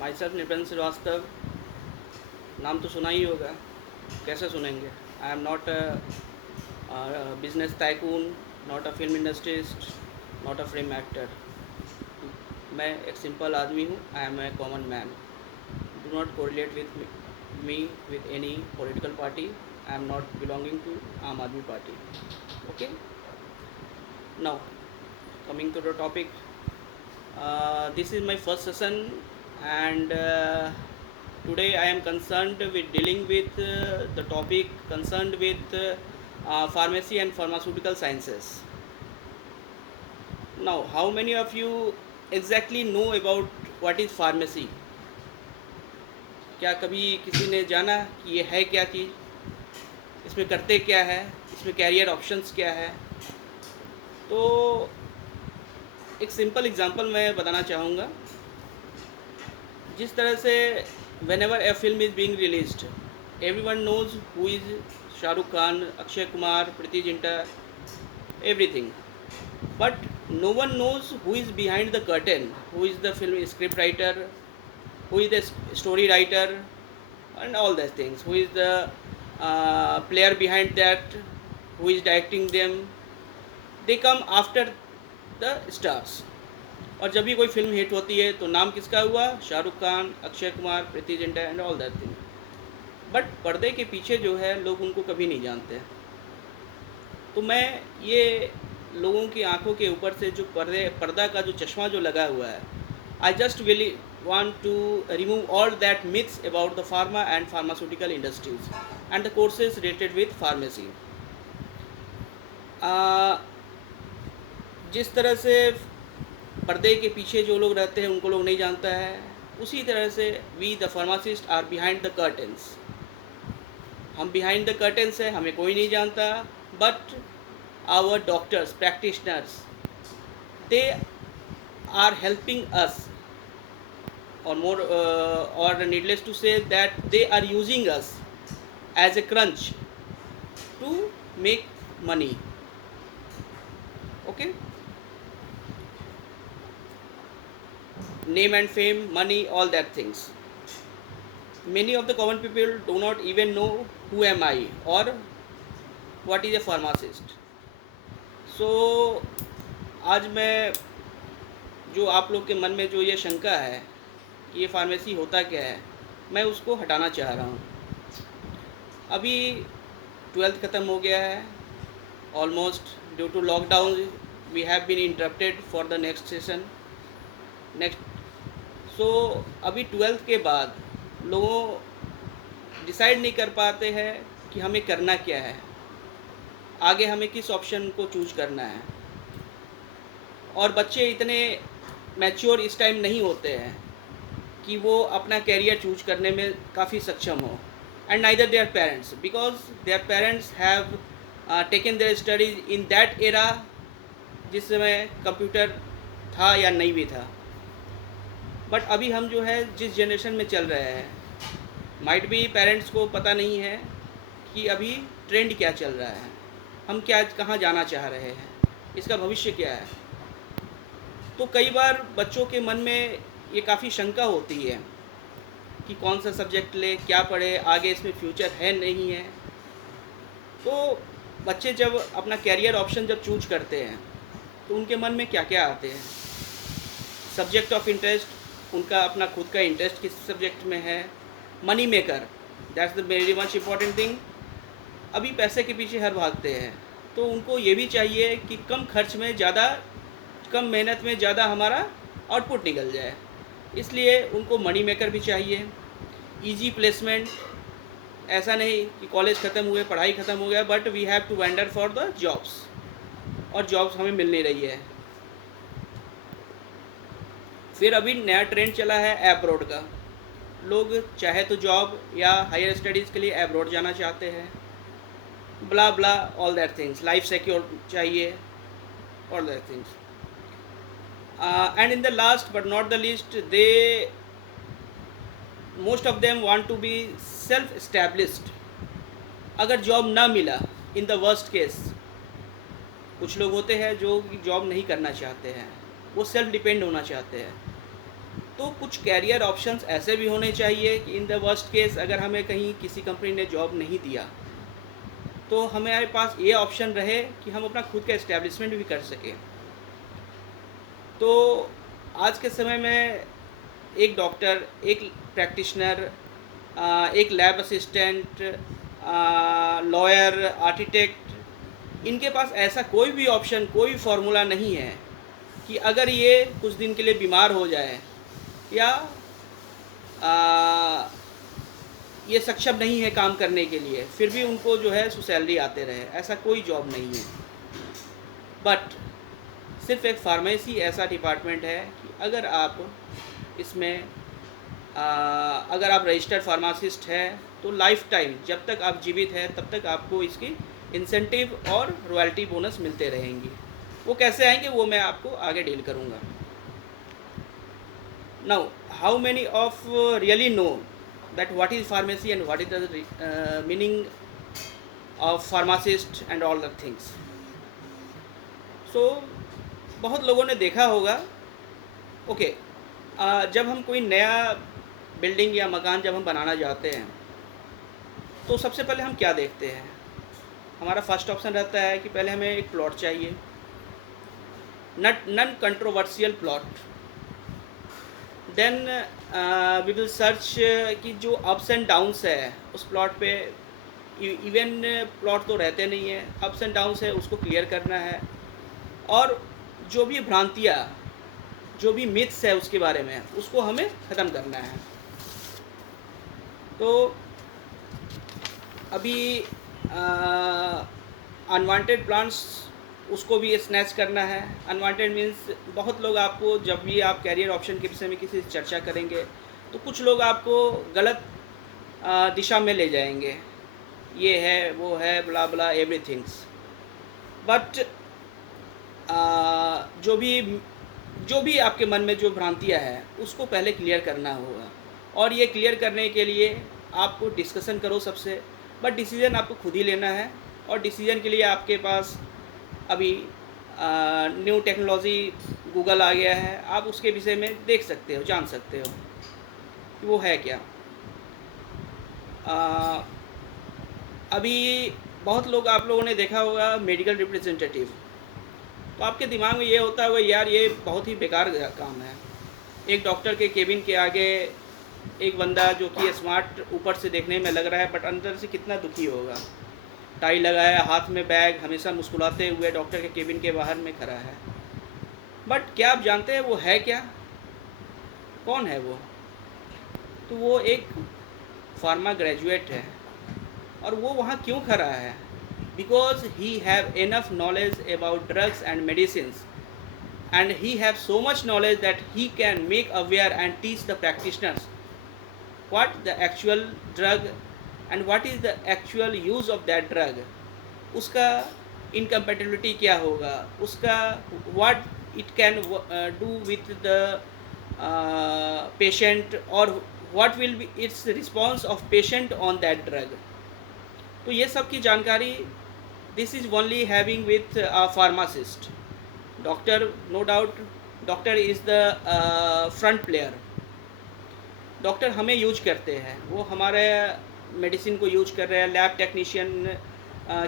My self Nitin Srivastava. नाम तो सुना ही होगा, कैसे सुनेंगे। I am not a business tycoon, not a film industrialist, not a film actor. मैं एक सिंपल आदमी हूँ। I am a common man. Do not correlate with me with any political party. I am not belonging to Aam Aadmi Party. Okay, now coming to the topic, this is my first session, and today I am concerned with dealing with the topic concerned with pharmacy and pharmaceutical sciences. Now, how many of you exactly know about what is pharmacy? क्या कभी किसी ने जाना कि ये है क्या चीज़, इसमें करते क्या है, इसमें कैरियर ऑप्शंस क्या है? तो एक सिंपल एग्जांपल मैं बताना चाहूँगा। जिस तरह से whenever a film is being released, everyone knows who is Shahrukh Khan, Akshay Kumar, Preity Zinta, everything, but no one knows who is behind the curtain, who is the film script writer, who is the story writer, and all those things, who is the player behind that, who is directing them. They come after the stars. और जब भी कोई film hit होती है तो नाम किसका हुआ? Shahrukh Khan, Akshay Kumar, Preity Zinta and all that thing. But पर्दे के पीछे जो है लोग उनको कभी नहीं जानते। तो मैं ये लोगों की आंखों के ऊपर से जो पर्दा का जो चश्मा जो लगा हुआ है, I just really want to remove all that myths about the pharma and pharmaceutical industries and the courses related with pharmacy. जिस तरह से पर्दे के पीछे जो लोग रहते हैं उनको लोग नहीं जानता है, उसी तरह से we the pharmacist are behind the curtains. हम बिहाइंड द कर्टेंस है, हमें कोई नहीं जानता, but our doctors, practitioners, they are helping us, or more or needless to say that they are using us as a crunch to make money. Okay, name and fame, money, all that things. Many of the common people do not even know who am I or what is a pharmacist. So आज मैं जो आप लोग के मन में जो ये शंका है कि ये फार्मेसी होता क्या है, मैं उसको हटाना चाह रहा हूँ। अभी 12th ख़त्म हो गया है almost. Due to lockdown we have been interrupted for the next session next. So अभी 12th के बाद लोगों डिसाइड नहीं कर पाते हैं कि हमें करना क्या है, आगे हमें किस ऑप्शन को चूज करना है। और बच्चे इतने मैच्योर इस टाइम नहीं होते हैं कि वो अपना कैरियर चूज करने में काफ़ी सक्षम हो। And neither their parents, because their parents have taken their studies in that era जिस समय कंप्यूटर था या नहीं भी था। बट अभी हम जो है जिस जनरेशन में चल रहे हैं, माइट भी पेरेंट्स को पता नहीं है कि अभी ट्रेंड क्या चल रहा है, हम क्या कहाँ जाना चाह रहे हैं, इसका भविष्य क्या है। तो कई बार बच्चों के मन में ये काफ़ी शंका होती है कि कौन सा सब्जेक्ट ले, क्या पढ़े, आगे इसमें फ्यूचर है नहीं है। तो बच्चे जब अपना कैरियर ऑप्शन जब चूज करते हैं तो उनके मन में क्या क्या आते हैं। सब्जेक्ट ऑफ इंटरेस्ट, उनका अपना खुद का इंटरेस्ट किस सब्जेक्ट में है। Money maker, that's the very much important thing. अभी पैसे के पीछे हर भागते हैं, तो उनको ये भी चाहिए कि कम खर्च में ज़्यादा, कम मेहनत में ज़्यादा हमारा आउटपुट निकल जाए, इसलिए उनको मनी मेकर भी चाहिए। इजी प्लेसमेंट, ऐसा नहीं कि कॉलेज ख़त्म हुए, पढ़ाई ख़त्म हो गया, but we have to wander for the jobs, और जॉब्स हमें मिल नहीं रही है। फिर अभी नया ट्रेंड चला है एब्रॉड का। लोग चाहे तो जॉब या हायर स्टडीज़ के लिए एब्रॉड जाना चाहते हैं, blah blah all that things. Life secure चाहिए, all that things. And in the last but not the least, most of them want to be self established. अगर जॉब ना मिला, इन द वर्स्ट केस, कुछ लोग होते हैं जो job नहीं करना चाहते हैं, वो सेल्फ डिपेंड होना चाहते हैं। तो कुछ कैरियर ऑप्शंस ऐसे भी होने चाहिए कि इन द वर्स्ट केस अगर हमें कहीं किसी कंपनी ने जॉब नहीं दिया तो हमारे पास ये ऑप्शन रहे कि हम अपना खुद का इस्टेब्लिशमेंट भी कर सकें। तो आज के समय में एक डॉक्टर, एक प्रैक्टिशनर, एक लैब असिस्टेंट, लॉयर, आर्किटेक्ट, इनके पास ऐसा कोई भी ऑप्शन, कोई फार्मूला नहीं है कि अगर ये कुछ दिन के लिए बीमार हो जाए या ये सक्षम नहीं है काम करने के लिए, फिर भी उनको जो है सो सैलरी आते रहे, ऐसा कोई जॉब नहीं है। बट सिर्फ एक फार्मेसी ऐसा डिपार्टमेंट है कि अगर आप इसमें अगर आप रजिस्टर्ड फार्मासिस्ट हैं तो लाइफ टाइम जब तक आप जीवित हैं तब तक आपको इसकी इंसेंटिव और रॉयल्टी बोनस मिलते रहेंगे। वो कैसे आएंगे वो मैं आपको आगे डील करूँगा। Now how many of really know that what is pharmacy and what is the meaning of pharmacist and all the things. So बहुत लोगों ने देखा होगा, ओके, जब हम कोई नया बिल्डिंग या मकान जब हम बनाना चाहते हैं तो सबसे पहले हम क्या देखते हैं? हमारा फर्स्ट ऑप्शन रहता है कि पहले हमें एक प्लॉट चाहिए, non controversial plot. Then we will search कि जो अप्स एंड डाउन्स है उस प्लॉट पे, इवन प्लॉट तो रहते नहीं है, अप्स एंड डाउन्स है उसको क्लियर करना है, और जो भी भ्रांतियाँ, जो भी मिथ्स है उसके बारे में उसको हमें ख़त्म करना है। तो अभी अनवांटेड प्लांट्स उसको भी स्नैच करना है। अनवांटेड मीन्स बहुत लोग आपको, जब भी आप कैरियर ऑप्शन के विषय में किसी से चर्चा करेंगे तो कुछ लोग आपको गलत दिशा में ले जाएंगे, ये है वो है ब्ला ब्ला एवरीथिंग्स। बट जो भी आपके मन में जो भ्रांतियाँ हैं उसको पहले क्लियर करना होगा, और ये क्लियर करने के लिए आपको डिस्कशन करो सबसे, बट डिसीज़न आपको खुद ही लेना है। और डिसीज़न के लिए आपके पास अभी न्यू टेक्नोलॉजी गूगल आ गया है, आप उसके विषय में देख सकते हो, जान सकते हो कि वो है क्या। अभी बहुत लोग, आप लोगों ने देखा होगा मेडिकल रिप्रेजेंटेटिव, तो आपके दिमाग में ये होता होगा यार ये बहुत ही बेकार काम है। एक डॉक्टर के केबिन के आगे एक बंदा जो कि स्मार्ट ऊपर से देखने में लग रहा है बट अंदर से कितना दुखी होगा, टाई लगाया, हाथ में बैग, हमेशा मुस्कुराते हुए डॉक्टर के केबिन के बाहर में खड़ा है। बट क्या आप जानते हैं वो है क्या? कौन है वो? तो वो एक फार्मा ग्रेजुएट है। और वो वहाँ क्यों खड़ा है? Because he have enough knowledge about drugs and medicines, and he have so much knowledge that he can make aware and teach the practitioners what the actual drug and what is the actual use of that drug, उसका incompatibility क्या होगा, उसका what it can do with the patient, or what will be its response of patient on that drug। तो ये सब की जानकारी this is only having with a pharmacist। Doctor, no doubt doctor is the front player. Doctor हमें use करते हैं, वो हमारे मेडिसिन को यूज कर रहे हैं, लैब टेक्नीशियन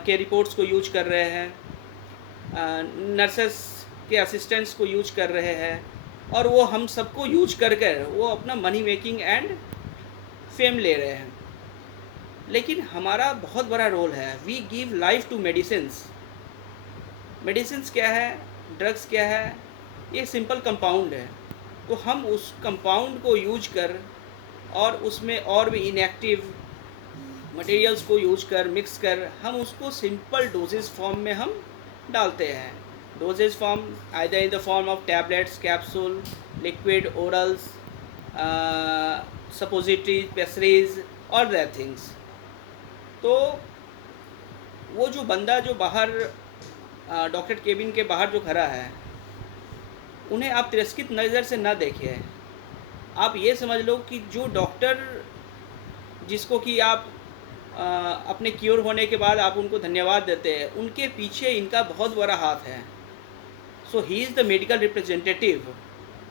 के रिपोर्ट्स को यूज कर रहे हैं, नर्सेस के असिस्टेंट्स को यूज कर रहे हैं, और वो हम सबको यूज कर कर वो अपना मनी मेकिंग एंड फेम ले रहे हैं। लेकिन हमारा बहुत बड़ा रोल है, we give life to medicines. Medicines क्या है, ड्रग्स क्या है? ये सिंपल कंपाउंड है। तो हम उस कंपाउंड को यूज कर और उसमें और भी इनएक्टिव मटेरियल्स को यूज कर, मिक्स कर, हम उसको सिंपल डोजेज फॉर्म में हम डालते हैं। Doses form either in the form of tablets, capsule, liquid, orals, suppositories, pastries और दैट थिंग्स। तो वो जो बंदा जो बाहर डॉक्टर केबिन के बाहर जो खड़ा है, उन्हें आप तिरस्कृत नज़र से ना देखिए। आप ये समझ लो कि जो डॉक्टर जिसको कि आप अपने क्योर होने के बाद आप उनको धन्यवाद देते हैं, उनके पीछे इनका बहुत बड़ा हाथ है। So he is the medical representative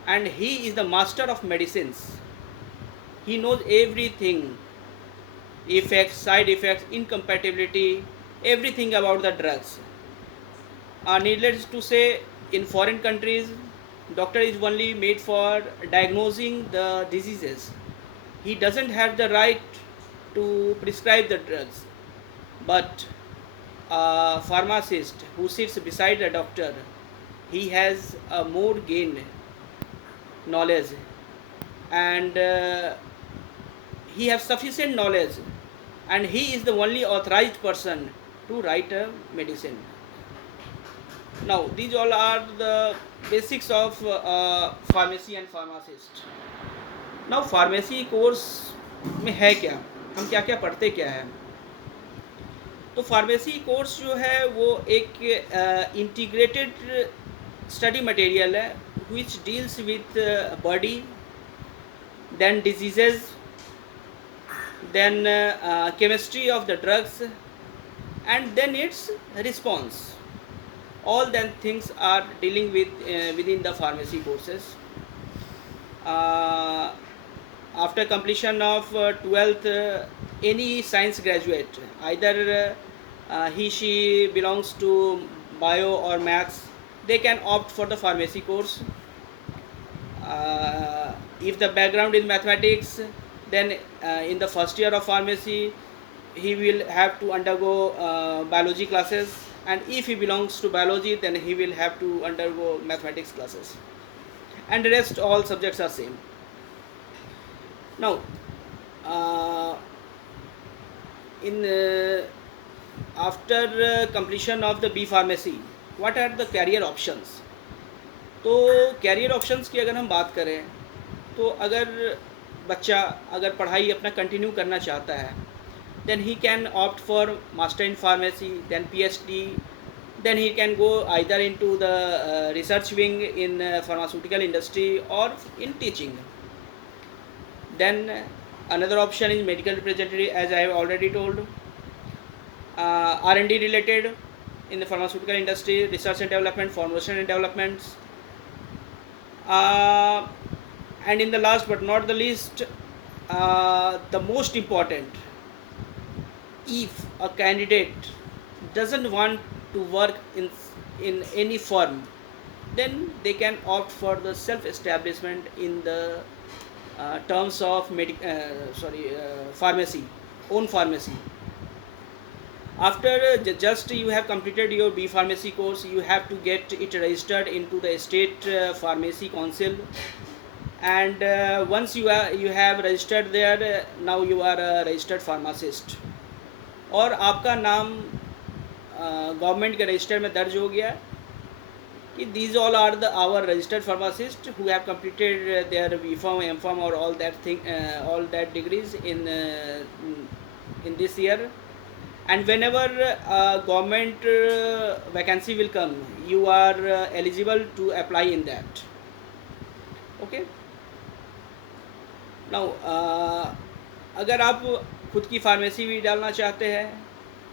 and he is the master of medicines. He knows everything, effects, side effects, incompatibility, everything about the drugs. Needless to say, in foreign countries, doctor is only made for diagnosing the diseases. He doesn't have the right to prescribe the drugs. But a pharmacist who sits beside a doctor, he has a more gained knowledge, and he has sufficient knowledge, and he is the only authorized person to write a medicine. Now these all are the basics of pharmacy and pharmacist. Now pharmacy course में है क्या, हम क्या क्या पढ़ते क्या है? तो फार्मेसी कोर्स जो है वो एक इंटीग्रेटेड स्टडी मटेरियल है which deals with body, then diseases, then chemistry of the drugs, and then its response. All then things are dealing with within the pharmacy courses. Uh, After completion of 12th, any science graduate, either he she belongs to bio or maths, they can opt for the pharmacy course. If the background is mathematics, then in the first year of pharmacy he will have to undergo biology classes, and if he belongs to biology, then he will have to undergo mathematics classes, and the rest all subjects are same. Now in after completion of the B pharmacy, what are the career options? तो career options की अगर हम बात करें, तो अगर बच्चा अगर पढ़ाई अपना कंटिन्यू करना चाहता है, then he can opt for master in pharmacy, then PhD, then he can go either into the research wing in pharmaceutical industry or in teaching. Then another option is medical representative, as I have already told. R&D related in the pharmaceutical industry, research and development, formulation and developments. And in the last but not the least, the most important, if a candidate doesn't want to work in any firm, then they can opt for the self-establishment in the terms of pharmacy, own pharmacy. After just you have completed your B pharmacy course, you have to get it registered into the state pharmacy council, and once you have registered there, now you are a registered pharmacist, और आपका नाम government के register में दर्ज हो गया कि these all are the our registered pharmacists who have completed their BPharm, MPharm or all that degrees in this year. And whenever government vacancy will come, you are eligible to apply in that. Okay. Now अगर आप खुद की pharmacy भी डालना चाहते हैं,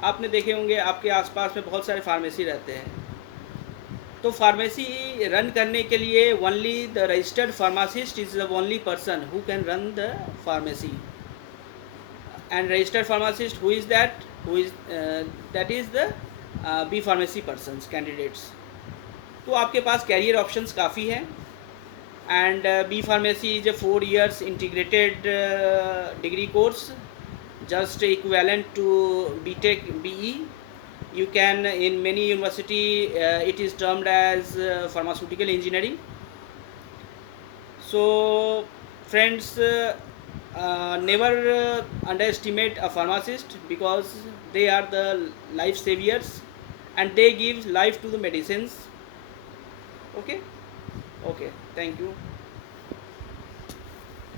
आपने देखे होंगे आपके आसपास में बहुत सारे फार्मेसी रहते हैं, तो फार्मेसी रन करने के लिए only the registered pharmacist is the only person who can run the pharmacy. And registered pharmacist, who is that? That is the B pharmacy persons, candidates. तो आपके पास कैरियर ऑप्शंस काफ़ी हैं. And B pharmacy is a 4 years integrated degree course, just equivalent to BTech BE. You can, in many university, it is termed as pharmaceutical engineering. So friends, never underestimate a pharmacist, because they are the life saviors and they give life to the medicines. Okay, thank you.